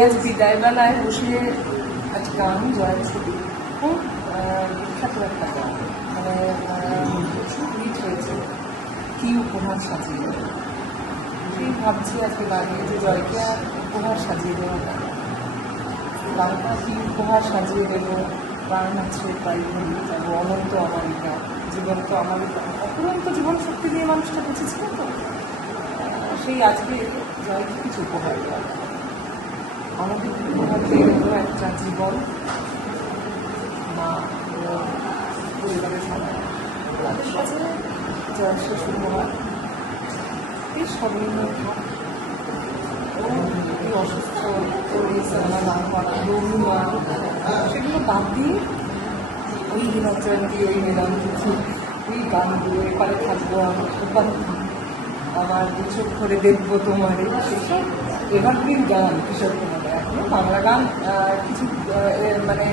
আজ বিদায়বেলায় বসে আজ গান ছবি খুব বিখ্যাত একটা গান। মানে হিট হয়েছে। কি উপহার সাজিয়ে সেই ভাবছি আজকে দাঁড়িয়ে যে জয়কে আর উপহার সাজিয়ে দেওয়া যায় না। গানটা কি উপহার সাজিয়ে দেবো? গান আছে, তাই ভুলে যাব। অনন্ত অমালিকা জীবন তো অমালিকা অপরন্ত জীবন শক্তি দিয়ে মানুষটা বেঁচেছিল তো। সেই আজকে জয়কে কিছু উপহার দেওয়া। গেল একটা জীবন মা পরিবারের সবাই। তাদের সাথে শেষ উপহার এই এই অসুস্থ আমার সেগুলো বাদ দিয়ে ওই হিমাচন্ডী ওই মেদান্তিথি ওই গানগুলো, এপারে থাকব আমি উপাধি আমার দু চোখ করে দেখব তোমারে। সেসব এভারগ্রিন গান, কিশোর কুমার। বাংলা গান কিছু মানে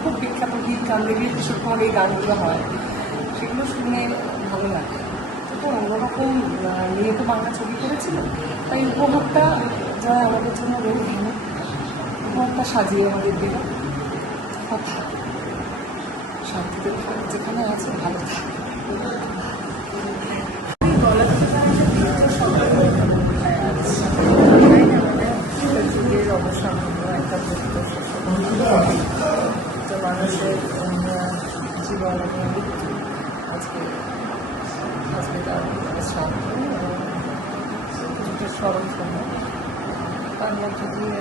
খুব বিখ্যাত গীত, গান দেখলে কিশোর কুমার এই গানগুলো হয়, সেগুলো শুনে ভালো লাগে। তো অন্যরকম নিয়ে তো বাংলা ছবি করেছিল, তাই উপভোগটা যা আমাদের জন্য রয়ে গেল উপভোগটা সাজিয়ে আমাদের দিল। কথা শান্তিতে যেখানে আছে, ভালো থাক যুগের অবসান হলো একটা প্রত্যক্ষ তো মানুষের উম, জীবন এবং মৃত্যু আজকে আজকে তার অবসান এবং কিছুটা স্মরণ সময় তার মধ্যে দিয়ে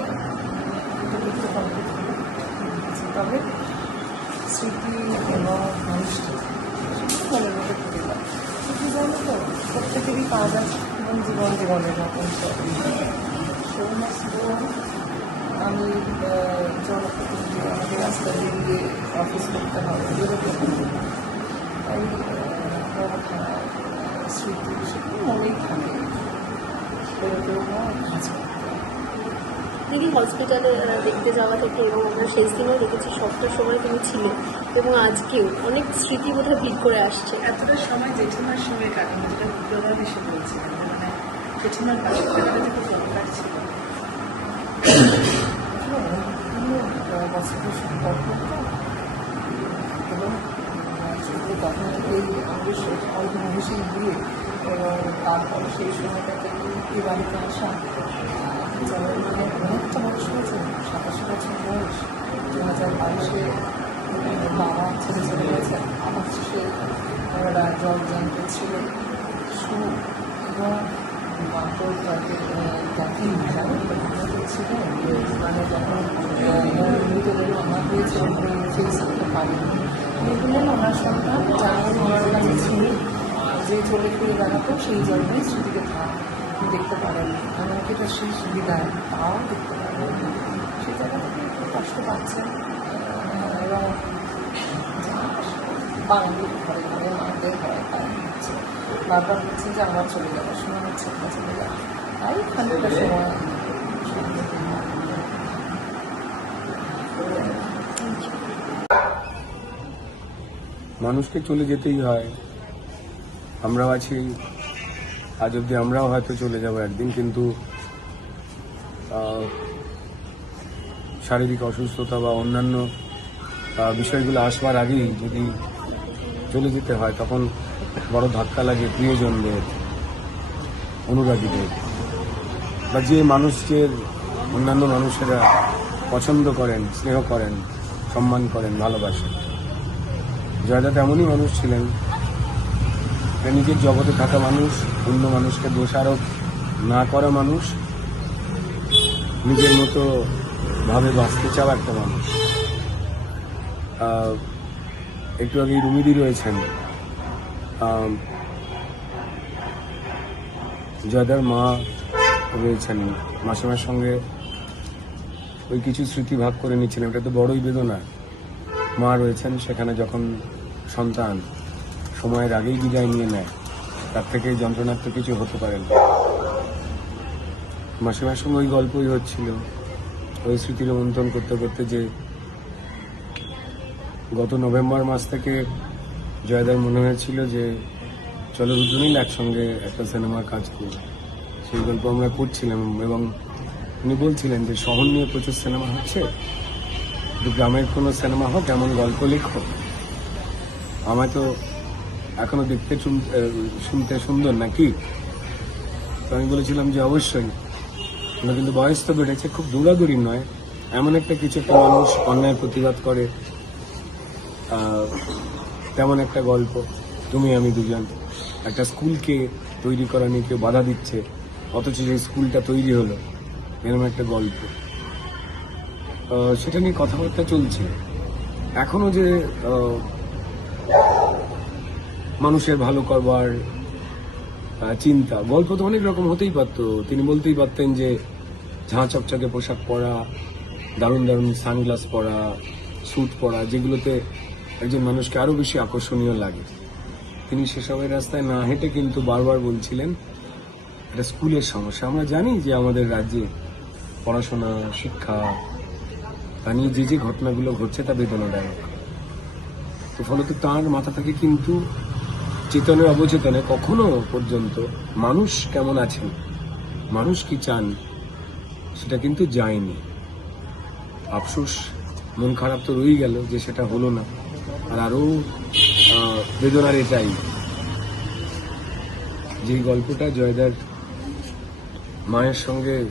দুটো তবে স্মৃতি এবং ঘনিষ্ঠ মনের মধ্যে যায় স্মৃতি জানো তো, প্রত্যেকেরই কাজ আছে জীবন জীবনের মতন সৌমাস আমি জনপ্রতিনিধি আমাকে রাস্তা দিয়ে অফিস করতে হবে। তাই স্মৃতি সেগুলো মনেই থাকে বেরোতে হয় কাজ করতে হয়। দিদি হসপিটালে দেখতে যাওয়া থেকে এবং আমরা শেষ দিনেও দেখেছি সবটার সময় তুমি ছিলে এবং আজকেও অনেক স্মৃতি বোধহয় ভিড় করে আসছে। এতটা সময় জেঠিমার সঙ্গে কাটানো যেটা বিপ্লবা এসে বলছিলেন যে মানে জেঠিমার পাশে থাকাটা যে খুব দরকার ছিল। তখন থেকেই আমাদের সেই অল্প বয়সে গিয়ে এবং তারপরে সেই সময়টা থেকে এই বাড়িতে আসা মানে অনেকটা বয়স হয়েছে, সাতাশি বছর বয়স দু হাজার বাইশে বাবা ছেড়ে চলে গেছে। আমার সে ওরা জল জানতে ছিল। সু এবং মাত্র তাকে দেখেন যে মানে যখন মৃতদেহ আনা হয়েছে ফেস করতে পারেনি বললেন ওনার সন্তান যেমন ওনার কাছে ছিল যে চলে ফিরে বেড়াতো সেই জন্যে স্মৃতিকে থাক দেখতে পারেন। এমনকি এটা সেই সুবিধায় তাও দেখতে পারেন। সেই জায়গা থেকে একটু কষ্ট পাচ্ছেন এবং বাঙালি ঘরে ঘরে মাদের হয় তাই হচ্ছে। বারবার বলছে যে আমার চলে যাওয়ার সময় হচ্ছে চলে যাওয়া তাই খানিকটা সময় মানুষকে চলে যেতেই হয়। আমরাও আছি। আজ অব্দি আমরাও হয়তো চলে যাব একদিন, কিন্তু শারীরিক অসুস্থতা বা অন্যান্য বিষয়গুলো আসবার আগেই যদি চলে যেতে হয়, তখন বড় ধাক্কা লাগে প্রিয়জনদের, অনুরাগীদের। বা যে মানুষের অন্যান্য মানুষেরা পছন্দ করেন, স্নেহ করেন, সম্মান করেন, ভালোবাসেন। জয়দা তেমনই মানুষ ছিলেন। নিজের জগতে থাকা মানুষ, অন্য মানুষকে দোষারোপ না করা মানুষ, নিজের মতো ভাবে বাঁচতে চাওয়া একটা মানুষ। একটু আগে রুমিদি রয়েছেন। জয়দার মা রয়েছেন, মাসিমার সঙ্গে ওই কিছু স্মৃতি ভাগ করে নিচ্ছিলেন এটা তো বড়ই বেদনা। মা রয়েছেন সেখানে যখন সন্তান। সময়ের আগেই বিদায় নিয়ে নেয়। তার থেকে যন্ত্রণার তো কিছু হতে পারে না। মাসিমার সঙ্গে ওই গল্পই হচ্ছিল। ওই স্মৃতি রোমন্থন করতে করতে যে গত নভেম্বর মাস থেকে জয়দার মনে হয়েছিল যে, চলো দুজনেই একসঙ্গে একটা সিনেমার কাজ করি। সেই গল্প আমরা করছিলাম এবং উনি বলছিলেন যে শহর নিয়ে প্রচুর সিনেমা হচ্ছে। গ্রামের কোনো সিনেমা হোক, এমন গল্প লেখো। আমায় তো এখনও দেখতে শুন- শুনতে সুন্দর নাকি? আমি বলেছিলাম যে অবশ্যই। আমরা কিন্তু বয়স তো বেড়েছে, খুব দৌড়াদৌড়ি নয়। এমন একটা কিছু একটা মানুষ অন্যায় প্রতিবাদ করে। তেমন একটা গল্প। তুমি, আমি দুজন। একটা স্কুলকে তৈরি করা নিয়ে কেউ বাধা দিচ্ছে। অথচ যে স্কুলটা তৈরি হলো এরকম একটা গল্প। সেটা নিয়ে কথাবার্তা চলছে। এখনও যে মানুষের ভালো করবার চিন্তা। গল্প তো অনেক রকম হতেই পারতো। তিনি বলতেই পারতেন যে, ঝাঁ চকচকে পোশাক পরা, দারুণ দারুণ সানগ্লাস পরা, স্যুট পরা, যেগুলোতে একজন মানুষকে আরও বেশি আকর্ষণীয় লাগে। তিনি সেসবের রাস্তায় না হেঁটে কিন্তু বারবার বলছিলেন, এটা স্কুলের সমস্যা। আমরা জানি যে আমাদের রাজ্যে পড়াশোনা, শিক্ষা, তা নিয়ে যে যে ঘটনাগুলো ঘটছে তা বেদনাদায়ক। তো ফলত তাঁর মাথা থেকে কিন্তু চেতনে অবচেতনে কখনো পর্যন্ত মানুষ কেমন আছেন? মানুষ কি চান? সেটা কিন্তু যায়নি। আফসোস মন খারাপ তো রয়েই গেল যে সেটা হলো না। আর আরও আহ, বেদনার এটাই। যে গল্পটা জয়দার মায়ের সঙ্গে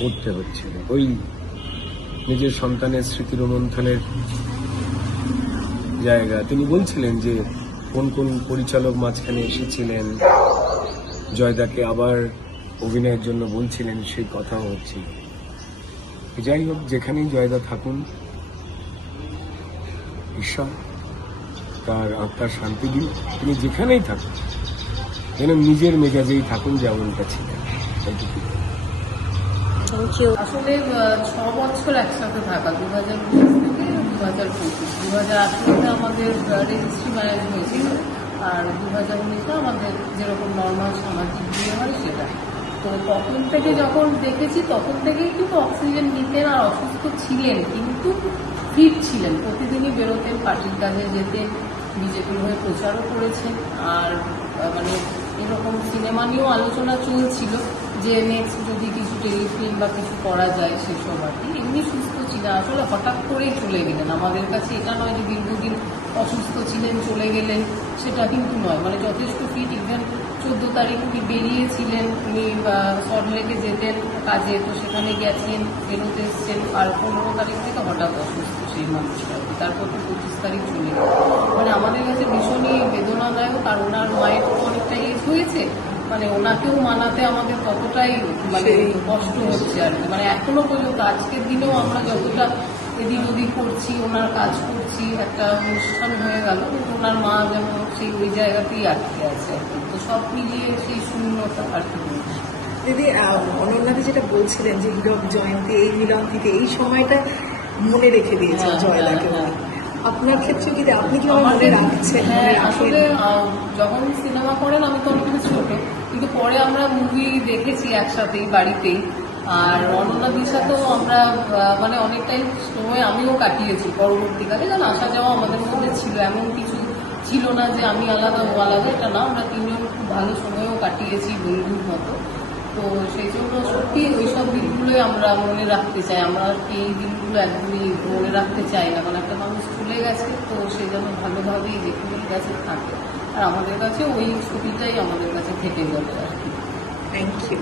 পড়তে হচ্ছিল। ওই নিজের সন্তানের স্মৃতি রোমন্থনের জায়গা। তিনি বলছিলেন যে কোন কোন পরিচালক মাঝখানে এসেছিলেন? জয়দাকে আবার অভিনয়ের জন্য বলছিলেন সেই কথাও হচ্ছে। যাই হোক, যেখানেই জয়দা থাকুন, ঈশ্বর তার আত্মার শান্তি দিন। তিনি যেখানেই থাকুন, যেন নিজের মেজাজেই থাকুন যেমনটা ইউ আসলে ছ বছর একসাথে থাকা দু হাজার উনিশ থেকে হাজার পঁচিশ। দু হাজার আঠেরোতে আমাদের রেজিস্ট্রি ম্যারেজ হয়েছিল, আর দু হাজার উনিশে আমাদের যেরকম নর্মাল সামাজিক বিয়ে হয় সেটা। তো তখন থেকে যখন দেখেছি, তখন থেকেই কিন্তু অক্সিজেন নিতেন আর অসুস্থ ছিলেন, কিন্তু ফিট ছিলেন। প্রতিদিনই বেরোতেন, পার্টির কাজে যেতেন বিজেপির হয়ে প্রচারও করেছেন, আর মানে এরকম সিনেমা নিয়েও আলোচনা চলছিল। যে নেক্সট যদি কিছু টেলিফিল্ম বা কিছু করা যায় সেসব আর কি, এমনি সুস্থ ছিলেন। আসলে হঠাৎ করেই চলে গেলেন। আমাদের কাছে এটা নয় যে দীর্ঘদিন অসুস্থ ছিলেন, চলে গেলেন, সেটা কিন্তু নয়। মানে যথেষ্ট ফিট ইভেন চোদ্দ তারিখ উনি বেরিয়েছিলেন, উনি সল্টলেকে যেতেন কাজে, তো সেখানে গেছেন, ফেরত এসছেন। আর পনেরো তারিখ থেকে হঠাৎ অসুস্থ সেই মানুষটা। তারপর তো পঁচিশ তারিখ চলে গেল। মানে আমাদের কাছে ভীষণই বেদনাদায়ক, আর ওনার মায়ের তো অনেকটা এজ হয়েছে মানে ওনাকেও মানাতে আমাদের ততটাই মানে কষ্ট হচ্ছে আর কি। মানে এখনও পর্যন্ত আজকের দিনেও আমরা যতটা এদিক ওদিক করছি ওনার কাজ করছি একটা অনুষ্ঠান হয়ে গেল কিন্তু ওনার মা যেন সেই ওই জায়গাতেই আটকে আছে। তো সব মিলিয়ে সেই শূন্যতা আর কি। দিদি অনন্যাদি যেটা বলছিলেন যে হীরক জয়ন্তী এই মিলন থেকে এই সময়টা মনে রেখে দিয়েছে হ্যাঁ, জয়দাকে হ্যাঁ, হ্যাঁ। আপনার ক্ষেত্রে কি আপনি কি মনে আমাদের রাখছেন হ্যাঁ আসলে যখন সিনেমা করেন আমি তো অনেক ছোট। পরে আমরা মুভি দেখেছি একসাথেই বাড়িতেই আর অনন্যাদির সাথেও আমরা মানে অনেকটাই সময় আমিও কাটিয়েছি পরবর্তীকালে। কারণ আসা যাওয়া আমাদের মধ্যে ছিল, এমন কিছু ছিল না যে আমি আলাদা, ও আলাদা, এটা না। আমরা তিনজন খুব ভালো সময়ও কাটিয়েছি বন্ধুর মতো। তো সেই জন্য সত্যি ওইসব দিনগুলোই আমরা মনে রাখতে চাই। আমরা আর এই দিনগুলো একদমই মনে রাখতে চাই না। মানে একটা মানুষ চলে গেছে, তো সে যেন ভালোভাবেই যেখানেই গেছে, থাকে। আর আমাদের কাছে ওই ছুটিটাই আমাদের কাছে থেকে গেল আর কি। Thank you